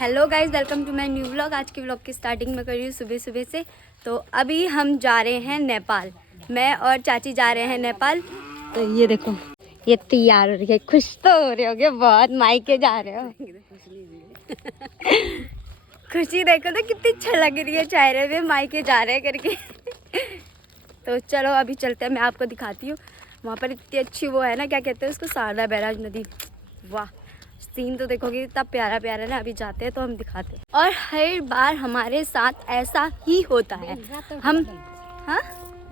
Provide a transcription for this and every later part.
Hello guys, welcome to my new vlog. आज के vlog की स्टार्टिंग में कर रही हूँ सुबह सुबह से। तो अभी हम जा रहे हैं नेपाल। मैं और चाची जा रहे हैं नेपाल। तो ये देखो, ये तैयार हो रही है। खुश तो हो रहे होगे बहुत, मायके जा रहे हो। खुशी देखो तो कितनी अच्छा लग रही है चेहरे पे, मायके जा रहे हैं करके। तो चलो अभी चलते हैं, मैं आपको दिखाती हूँ। वहाँ पर इतनी अच्छी वो है ना, क्या कहते हैं उसको, शारदा बैराज नदी। वाह, सीन तो देखोगे इतना प्यारा प्यारा ना। अभी जाते हैं तो हम दिखाते हैं। और हर बार हमारे साथ ऐसा ही होता है। हम हाँ,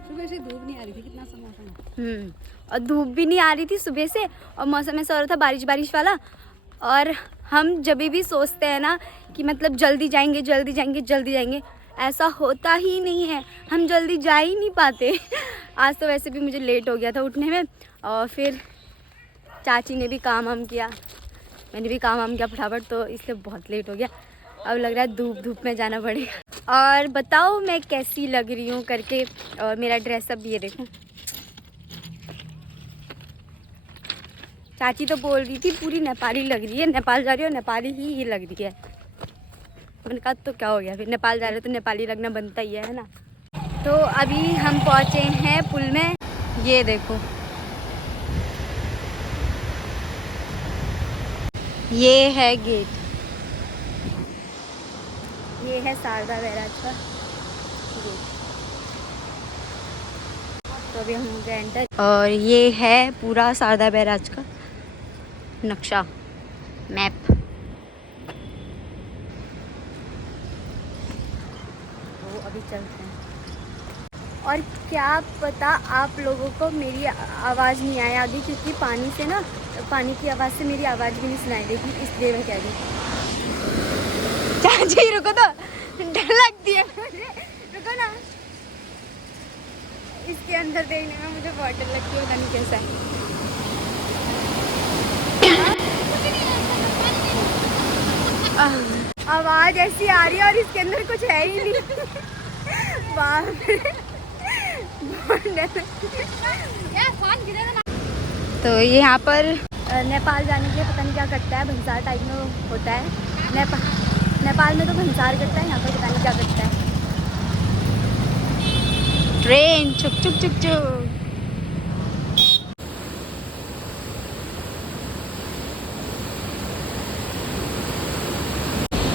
सुबह से धूप नहीं आ रही थी, कितना सा मौसम। और धूप भी नहीं आ रही थी सुबह से, और मौसम ऐसा हो रहा था बारिश बारिश वाला। और हम जब भी सोचते हैं ना कि मतलब जल्दी जाएंगे जल्दी जाएंगे जल्दी जाएंगे, ऐसा होता ही नहीं है। हम जल्दी जा ही नहीं पाते। आज तो वैसे भी मुझे लेट हो गया था उठने में, और फिर चाची ने भी काम वाम किया, मैंने भी काम वाम किया फटाफट, तो इसलिए बहुत लेट हो गया। अब लग रहा है धूप धूप में जाना पड़ेगा। और बताओ मैं कैसी लग रही हूँ करके। और मेरा ड्रेसअप ये देखो। चाची तो बोल रही थी पूरी नेपाली लग रही है, नेपाल जा रही हो नेपाली ही लग रही है। मैंने कहा तो क्या हो गया, फिर नेपाल जा रहे हो तो नेपाली लगना बनता ही है ना। तो अभी हम पहुँचे हैं पुल में। ये देखो, ये है गेट, ये है शारदा बैराज का गेट। तो अभी हम हो गए एंटर, और ये है पूरा शारदा बैराज का नक्शा, मैप। तो अभी चलते हैं। और क्या पता आप लोगों को मेरी आवाज़ नहीं आया अभी, क्योंकि पानी से ना, पानी की आवाज़ से मेरी आवाज़ भी नहीं सुनाई देगी, इसलिए मैं कह रही हूँ। चाची रुको तो, डर लगती है मुझे, रुको ना। इसके अंदर देखने में मुझे बहुत डर लगती है, पता नहीं कैसा है। आवाज़ ऐसी आ रही है और इसके अंदर कुछ है ही नहीं। तो ये यहाँ पर नेपाल जाने के लिए पता नहीं क्या करता है, भंसार टाइप में होता है। नेपाल में तो भंसार करता है, यहाँ पर पता नहीं क्या करता है। ट्रेन चुक चुक चुक चुक।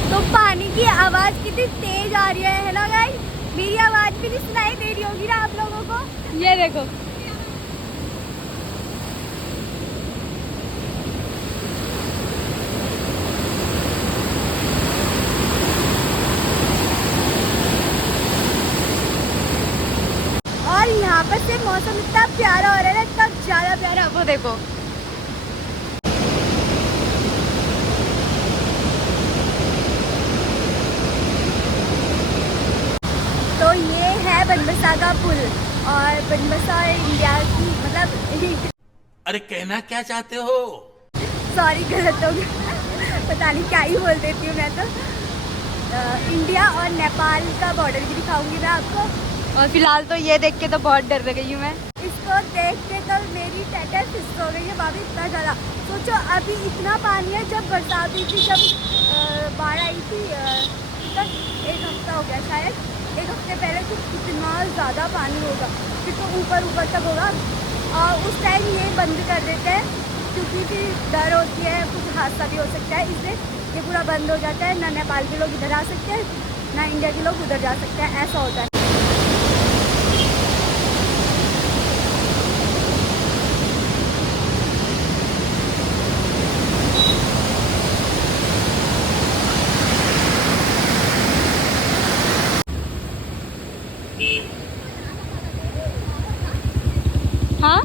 तो पानी की आवाज़ कितनी तेज आ रही है ना गाइस। मेरी आवाज़ भी नहीं सुनाई दे रही होगी ना आप लोगों को। ये देखो, और यहाँ पर से मौसम इतना प्यारा हो रहा है ना, इतना ज़्यादा प्यारा। वो देखो, तो ये है बनबसा का पुल। और बनबसा इंडिया की मतलब, अरे कहना क्या चाहते हो? सॉरी गलत हो गया। पता नहीं क्या ही बोल देती हूँ मैं तो। इंडिया और नेपाल का बॉर्डर भी दिखाऊंगी मैं आपको। और फिलहाल तो ये देख के तो बहुत डर गई हूँ मैं। इसको देख के तो मेरी टैटर फिस हो गई है भाभी, इतना ज़्यादा। सोचो अभी इतना पानी है, जब बरसात हुई थी, जब बाढ़ आई थी, तक 1 हफ्ता हो गया शायद, 1 हफ्ते पहले, तो कितना ज़्यादा पानी होगा, फिर तो ऊपर ऊपर तक होगा। और उस टाइम ये बंद कर देते हैं, क्योंकि फिर डर होती है कुछ हादसा भी हो सकता है, इसलिए ये पूरा बंद हो जाता है। ना नेपाल के लोग इधर आ सकते हैं, ना इंडिया के लोग उधर जा सकते हैं, ऐसा होता है। हाँ,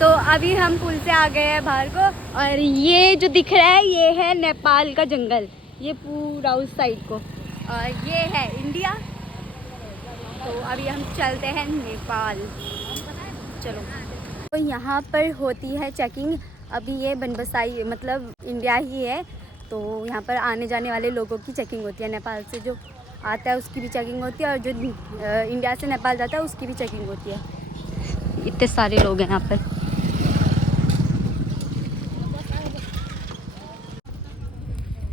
तो अभी हम पुल से आ गए हैं बाहर को, और ये जो दिख रहा है ये है नेपाल का जंगल, ये पूरा उस साइड को, और ये है इंडिया। तो अभी हम चलते हैं नेपाल, चलो। तो यहाँ पर होती है चेकिंग। अभी ये बनबसाई मतलब इंडिया ही है, तो यहाँ पर आने जाने वाले लोगों की चेकिंग होती है। नेपाल से जो आता है उसकी भी चेकिंग होती है, और जो इंडिया से नेपाल जाता है उसकी भी चेकिंग होती है। इतने सारे लोग हैं यहाँ पर।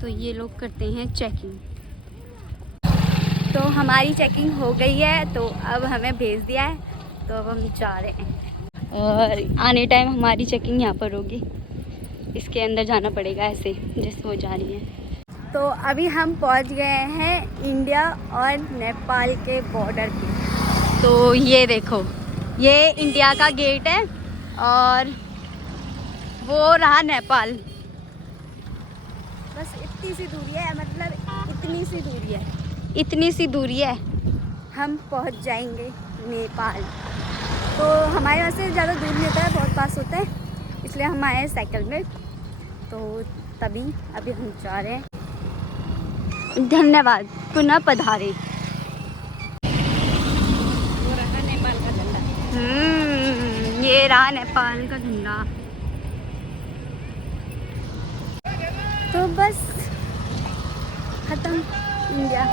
तो ये लोग करते हैं चेकिंग। तो हमारी चेकिंग हो गई है, तो अब हमें भेज दिया है, तो अब हम जा रहे हैं और आने टाइम हमारी चेकिंग यहाँ पर होगी। इसके अंदर जाना पड़ेगा ऐसे जैसे वो जा रही है। तो अभी हम पहुँच गए हैं इंडिया और नेपाल के बॉर्डर पे। तो ये देखो, ये इंडिया का गेट है और वो रहा नेपाल। बस इतनी सी दूरी है, मतलब इतनी सी दूरी है, इतनी सी दूरी है, हम पहुंच जाएंगे नेपाल। तो हमारे यहाँ से ज़्यादा दूर नहीं होता है, बहुत पास होता है, इसलिए हम आए हैं साइकिल में। तो तभी अभी हम जा रहे हैं। धन्यवाद, पुनः पधारे। वो रहा नेपाल का झंडा। ये रहा नेपाल का झंडा। तो बस खत्म, इंडिया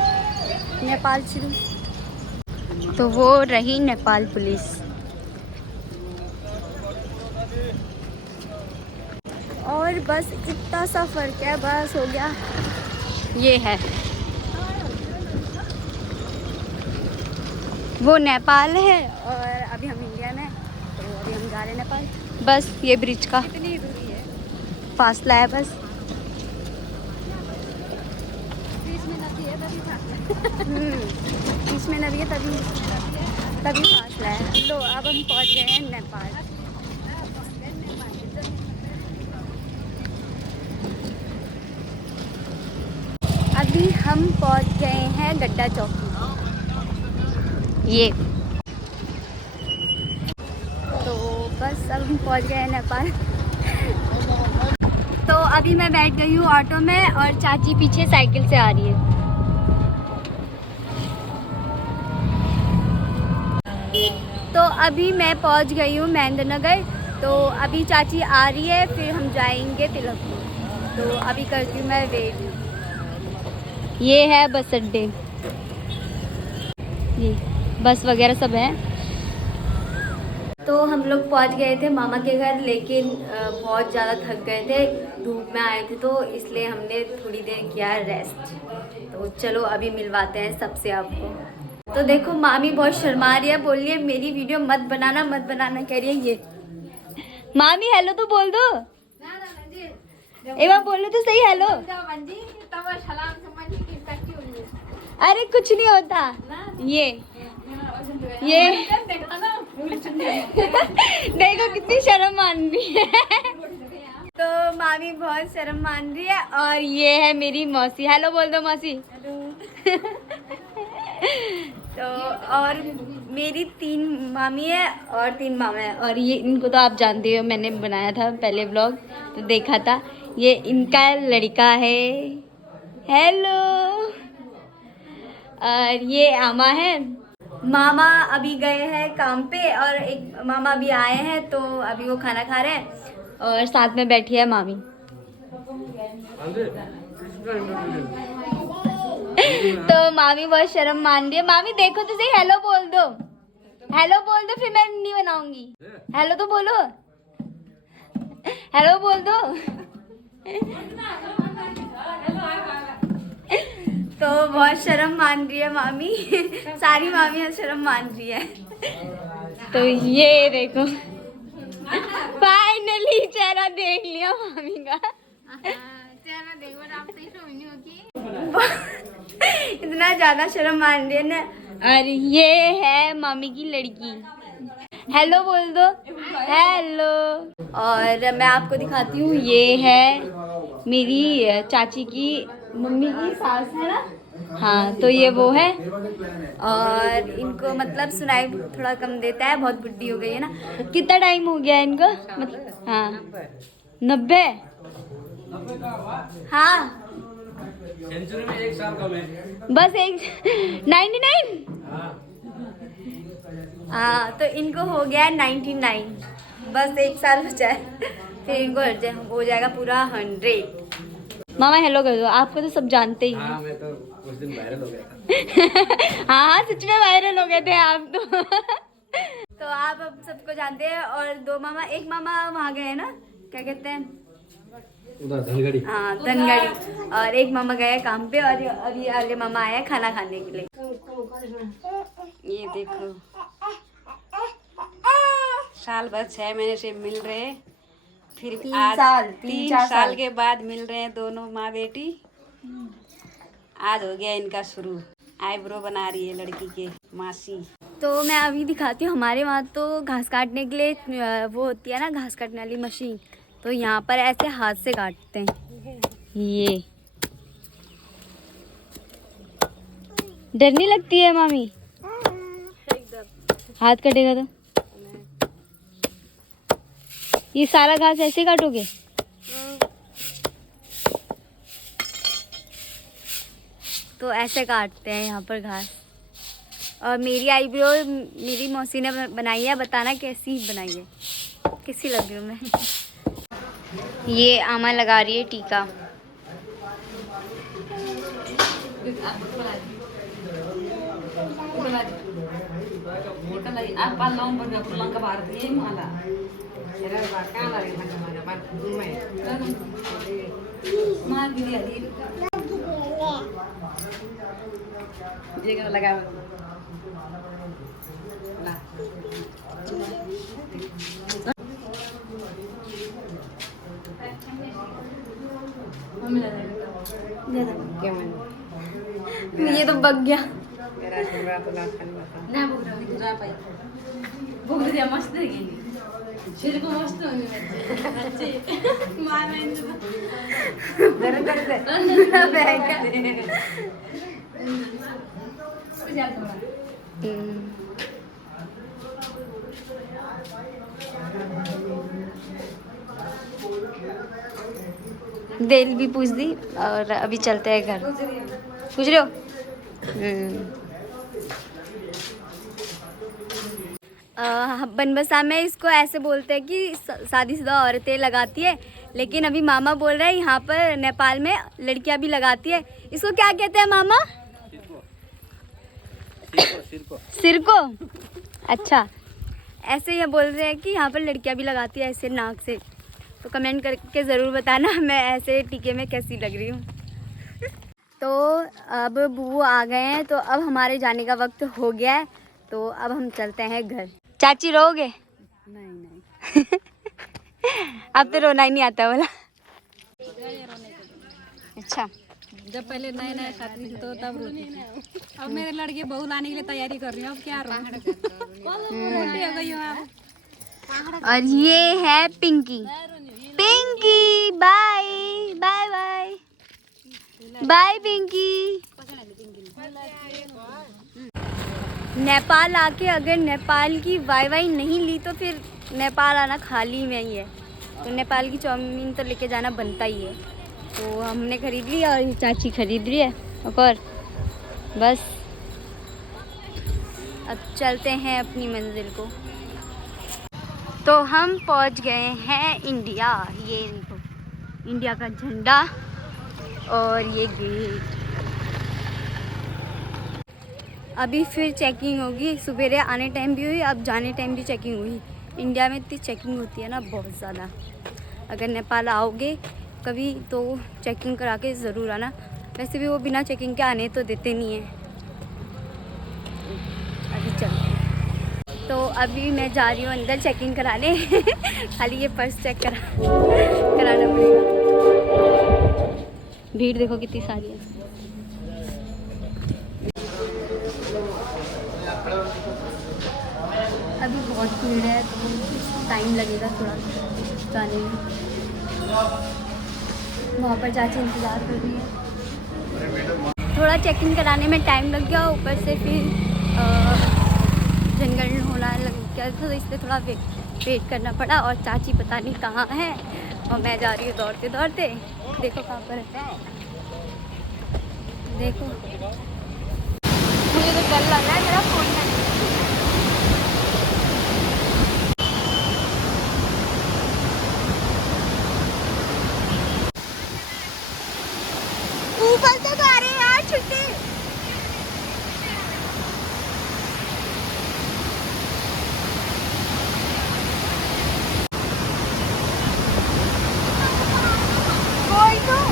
नेपाल शुरू। तो वो रही नेपाल पुलिस। और बस इतना सा फर्क है, बस हो गया। ये है, वो नेपाल है और अभी हम इंडिया में, तो अभी हम जा रहे हैं नेपाल। बस ये ब्रिज का इतनी दूरी है, फासला है बस। बीच में नदी है तभी था। बीच में नदी है तभी फासला है। तो अब हम पहुंच गए हैं नेपाल। अभी हम पहुंच गए हैं गड्डा चौकी। ये तो बस अब हम पहुंच गए हैं नेपाल। तो अभी मैं बैठ गई हूँ ऑटो में और चाची पीछे साइकिल से आ रही है। तो अभी मैं पहुंच गई हूँ महेंद्र नगर। तो अभी चाची आ रही है, फिर हम जाएंगे तिलकपुर। तो अभी करती हूँ मैं वेट। ये है बस अड्डे, ये बस वगैरह सब है। तो हम लोग पहुंच गए थे मामा के घर, लेकिन बहुत ज़्यादा थक गए थे, धूप में आए थे, तो इसलिए हमने थोड़ी देर किया रेस्ट। तो चलो अभी मिलवाते हैं सबसे आपको। तो देखो मामी बहुत शर्मा रही है, बोल रही है मेरी वीडियो मत बनाना कह रही है ये। मामी हेलो तो बोल दो, एक बार बोलो तो सही हेलो। अरे कुछ नहीं होता, ये देखो कितनी शर्म मान रही है। तो मामी बहुत शर्म मान रही है। और ये है मेरी मौसी, हेलो बोल दो मौसी। तो और मेरी 3 मामी है और 3 मामा है। और ये इनको तो आप जानते हो, मैंने बनाया था पहले व्लॉग तो देखा था। ये इनका लड़का है, हेलो। और ये आमा है। मामा अभी गए हैं काम पे और एक मामा अभी आए हैं, तो अभी वो खाना खा रहे हैं और साथ में बैठी है मामी। तो मामी बहुत शर्म मान रही है। मामी देखो तो सही, हेलो बोल दो, हेलो बोल दो, फिर मैं नहीं बनाऊंगी। हेलो तो बोलो, हेलो बोल दो। तो बहुत शर्म मान रही है मामी। सारी मामियाँ शर्म मान रही है। तो ये देखो फाइनली चेहरा देख लिया मामी का। चलो देखो आप तो सोनी होगी। इतना ज्यादा शर्म मान रही है ना। और ये है मामी की लड़की, हेलो बोल दो, हेलो। और मैं आपको दिखाती हूँ, ये है मेरी चाची की मम्मी की सास है ना, हाँ। तो ये वो है और इनको मतलब सुनाई थोड़ा कम देता है, बहुत बुढ़ी हो गई है ना। कितना टाइम हो गया इनको, मतलब हाँ 90। हाँ सेंचुरी में 1 साल कम है, बस 99। हाँ तो इनको हो गया है 99, बस 1 साल बचा है, फिर इनको हो जाएगा पूरा 100। मामा हेलो कर दो, आपको तो सब जानते ही हैं। हाँ मैं तो उस दिन वायरल हो गया था। हाँ सच में वायरल हो गए थे आप तो। तो आप अब सबको जानते हैं। और 2 मामा, एक मामा वहाँ गए हैं ना, क्या कहते हैं, उधर धनगढ़ी। हाँ धनगढ़ी। और एक मामा गए काम पे और अभी अगले मामा आए हैं खाना खाने के लिए। ये देखो साल भर 6 महीने से मिल रहे हैं, फिर आज 3 साल के बाद मिल रहे हैं दोनों माँ बेटी। आज हो गया इनका शुरू। आईब्रो बना रही है लड़की के मासी। तो मैं अभी दिखाती हूँ, हमारे वहाँ तो घास काटने के लिए वो होती है ना घास काटने वाली मशीन, तो यहाँ पर ऐसे हाथ से काटते हैं। ये डर नहीं लगती है मामी? हाथ कटेगा तो? ये सारा घास ऐसे काटोगे? तो ऐसे काटते हैं यहाँ पर घास। और मेरी आईब्रो मेरी मौसी ने बनाई है, बताना कैसी बनाई है, कैसी लग रही हूँ मैं। ये आमा लगा रही है टीका। ये तो बग गया ना। भूख दिया मस्त है शेर को मस्त दिल भी पूछ दी और अभी चलते हैं घर। पूछ रहे हो? बनबसा में इसको ऐसे बोलते हैं कि शादीशुदा औरतें लगाती है, लेकिन अभी मामा बोल रहे हैं यहाँ पर नेपाल में लड़कियां भी लगाती है। इसको क्या कहते हैं मामा? सिर को। अच्छा, ऐसे ये बोल रहे हैं कि यहाँ पर लड़कियां भी लगाती है ऐसे नाक से। तो कमेंट करके ज़रूर बताना मैं ऐसे टीके में कैसी लग रही हूँ। तो अब बुआ आ गए हैं, तो अब हमारे जाने का वक्त हो गया है, तो अब हम चलते हैं घर। चाची रोगे? नहीं अब तो रोना ही नहीं आता बोला। अच्छा, जब पहले नए नए शादी थी तो तब रोती थी। अब मेरे लड़के बहू लाने के लिए तैयारी कर रही हूँ। अब क्या मोटी हो गई हूँ अब। और ये है Pinky. Pinky bye bye bye bye Pinky. Nepal आके अगर नेपाल की वाई नहीं ली तो फिर नेपाल आना खाली में ही है। तो नेपाल की चाउमीन तो लेके जाना बनता ही है। तो हमने खरीद ली और चाची खरीद रही है और बस अब चलते हैं अपनी मंजिल को। तो हम पहुंच गए हैं इंडिया। ये देखो इंडिया का झंडा और ये गेट। अभी फिर चेकिंग होगी। सवेरे आने टाइम भी हुई, अब जाने टाइम भी चेकिंग हुई। इंडिया में इतनी चेकिंग होती है ना बहुत ज़्यादा। अगर नेपाल आओगे कभी तो चेकिंग करा के ज़रूर आना। वैसे भी वो बिना चेकिंग के आने तो देते नहीं हैं। अभी चलते हैं। तो अभी मैं जा रही हूँ अंदर चेकिंग कराने। खाली ये पर्स चेक कराना पड़ेगा। भीड़ देखो कितनी सारी है। अभी बहुत भीड़ है तो टाइम लगेगा थोड़ा जाने में। वहाँ पर चाची इंतज़ार कर रही है। थोड़ा चेकिंग कराने में टाइम लग गया, ऊपर से फिर जनगणना होना लग गया तो इसलिए थोड़ा वेट करना पड़ा। और चाची पता नहीं कहाँ है और मैं जा रही हूँ दौड़ते दौड़ते। देखो कहाँ पर है, देखो। मुझे तो डर लग रहा है, मेरा फ़ोन है। ऊपर तक आ रहे हैं यार छुट्टी। वही तो।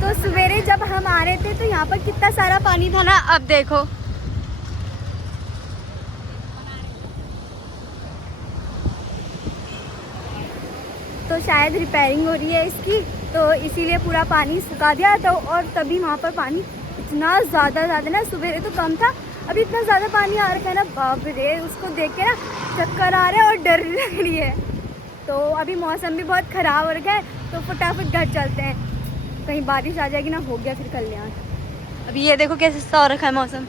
तो सवेरे जब हम आ रहे थे तो यहाँ पर कितना सारा पानी था ना, अब देखो। तो शायद रिपेयरिंग हो रही है इसकी, तो इसीलिए पूरा पानी सुखा दिया। तो और तभी वहाँ पर पानी इतना ज़्यादा ना, सवेरे तो कम था, अभी इतना ज़्यादा पानी आ रखा है ना, बाप रे। उसको देख के ना चक्कर आ रहे हैं और डर लग रही है। तो अभी मौसम भी बहुत ख़राब हो रखा है, तो फटाफट घर चलते हैं, कहीं बारिश आ जाएगी ना, हो गया फिर कल्याण। अभी ये देखो कैसे सा हो रखा है मौसम।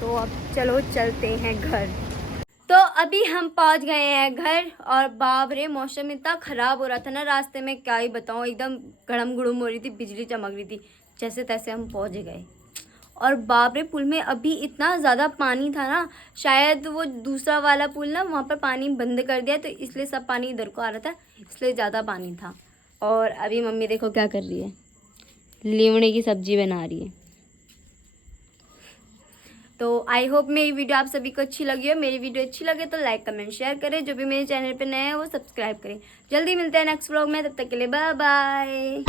तो अब चलो चलते हैं घर। तो अभी हम पहुंच गए हैं घर, और बाप रे मौसम इतना ख़राब हो रहा था ना रास्ते में, क्या ही बताऊं, एकदम गड़म गुड़म हो रही थी, बिजली चमक रही थी। जैसे तैसे हम पहुंच गए। और बाप रे पुल में अभी इतना ज़्यादा पानी था ना, शायद वो दूसरा वाला पुल ना वहाँ पर पानी बंद कर दिया, तो इसलिए सब पानी इधर को आ रहा था, इसलिए ज़्यादा पानी था। और अभी मम्मी देखो क्या कर रही है, लीमड़े की सब्जी बना रही है। तो आई होप मेरी वीडियो आप सभी को अच्छी लगी हो। मेरी वीडियो अच्छी लगे तो लाइक कमेंट शेयर करें, जो भी मेरे चैनल पे नए हैं वो सब्सक्राइब करें। जल्दी मिलते हैं नेक्स्ट व्लॉग में, तब तक के लिए बाय बाय।